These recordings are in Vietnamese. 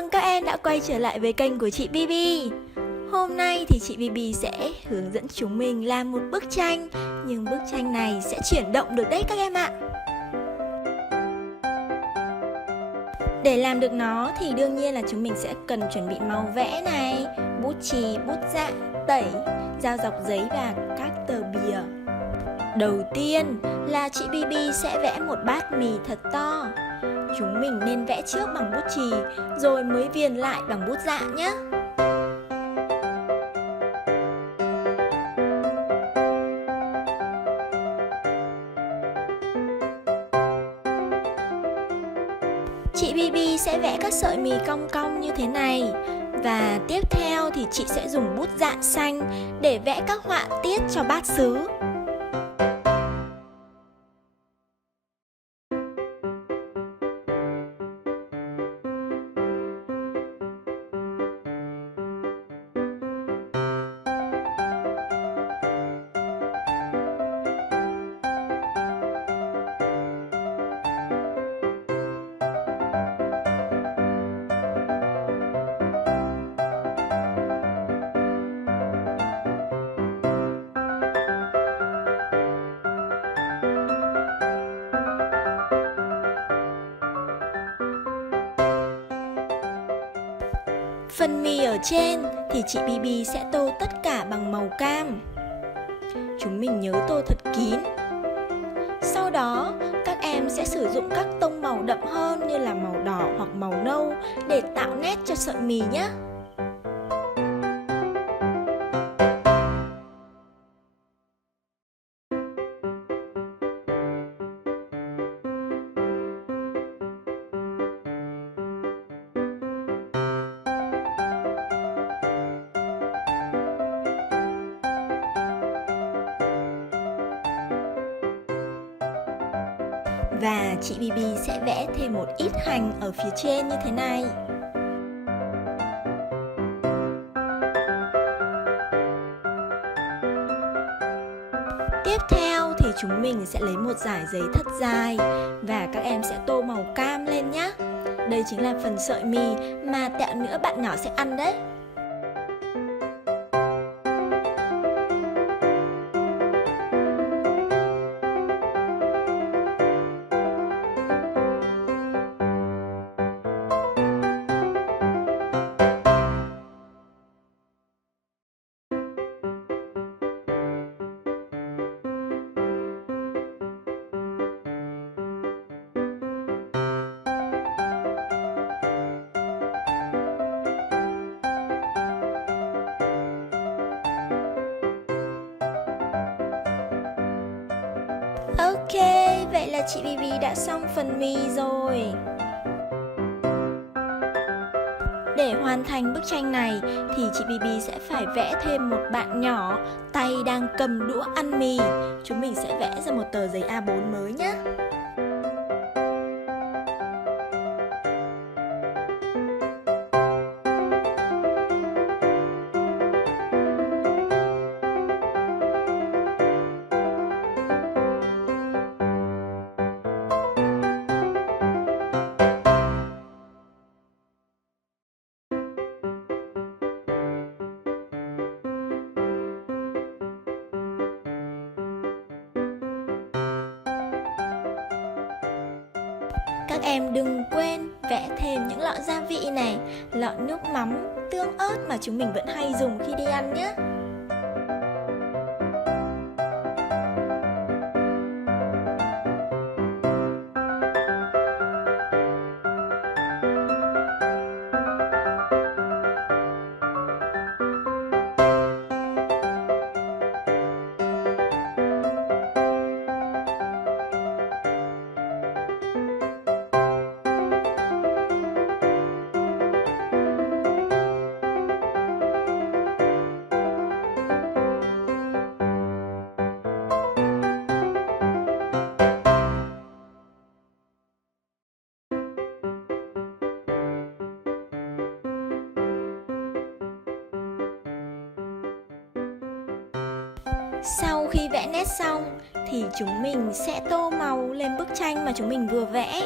mừng các em đã quay trở lại với kênh của chị Bibi. Hôm nay thì chị Bibi sẽ hướng dẫn chúng mình làm một bức tranh. Nhưng bức tranh này sẽ chuyển động được đấy các em ạ. Để làm được nó thì đương nhiên là chúng mình sẽ cần chuẩn bị màu vẽ này, bút chì, bút dạ, tẩy, dao dọc giấy và các tờ bìa. Đầu tiên là chị Bibi sẽ vẽ một bát mì thật to. Chúng mình nên vẽ trước bằng bút chì rồi mới viền lại bằng bút dạ nhé. Chị Bibi sẽ vẽ các sợi mì cong cong như thế này. Và tiếp theo thì chị sẽ dùng bút dạ xanh để vẽ các họa tiết cho bát sứ. Phần mì ở trên thì chị Bibi sẽ tô tất cả bằng màu cam. Chúng mình nhớ tô thật kín. Sau đó, các em sẽ sử dụng các tông màu đậm hơn như là màu đỏ hoặc màu nâu để tạo nét cho sợi mì nhé. Và chị Bibi sẽ vẽ thêm một ít hành ở phía trên như thế này. Tiếp theo thì chúng mình sẽ lấy một dải giấy thật dài và các em sẽ tô màu cam lên nhé. Đây chính là phần sợi mì mà tẹo nữa bạn nhỏ sẽ ăn đấy. Ok, vậy là chị Bibi đã xong phần mì rồi. Để hoàn thành bức tranh này thì chị Bibi sẽ phải vẽ thêm một bạn nhỏ tay đang cầm đũa ăn mì. Chúng mình sẽ vẽ ra một tờ giấy A4 mới nhé. Các em đừng quên vẽ thêm những lọ gia vị này, lọ nước mắm, tương ớt mà chúng mình vẫn hay dùng khi đi ăn nhé. Sau khi vẽ nét xong thì chúng mình sẽ tô màu lên bức tranh mà chúng mình vừa vẽ.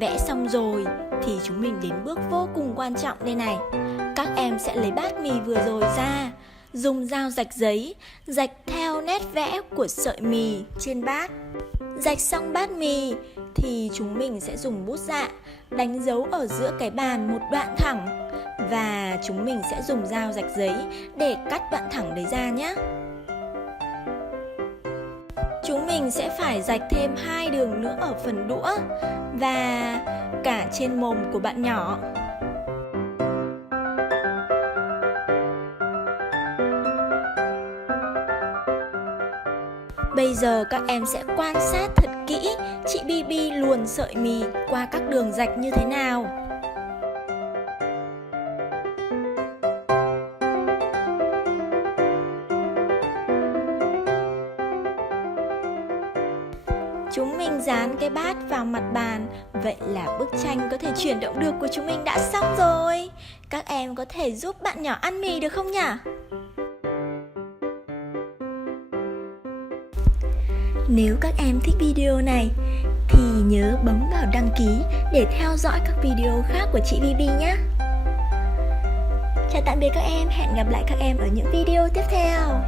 Vẽ xong rồi thì chúng mình đến bước vô cùng quan trọng đây này. Các em sẽ lấy bát mì vừa rồi ra, dùng dao rạch giấy, rạch theo nét vẽ của sợi mì trên bát. Rạch xong bát mì thì chúng mình sẽ dùng bút dạ đánh dấu ở giữa cái bàn một đoạn thẳng. Và chúng mình sẽ dùng dao rạch giấy để cắt đoạn thẳng đấy ra nhé. Chúng mình sẽ phải rạch thêm 2 đường nữa ở phần đũa và cả trên mồm của bạn nhỏ. Bây giờ các em sẽ quan sát thật kỹ chị Bibi luồn sợi mì qua các đường rạch như thế nào. Chúng mình dán cái bát vào mặt bàn. Vậy là bức tranh có thể chuyển động được của chúng mình đã xong rồi. Các em có thể giúp bạn nhỏ ăn mì được không nhỉ? Nếu các em thích video này thì nhớ bấm vào đăng ký để theo dõi các video khác của chị Bibi nhé. Chào tạm biệt các em, hẹn gặp lại các em ở những video tiếp theo.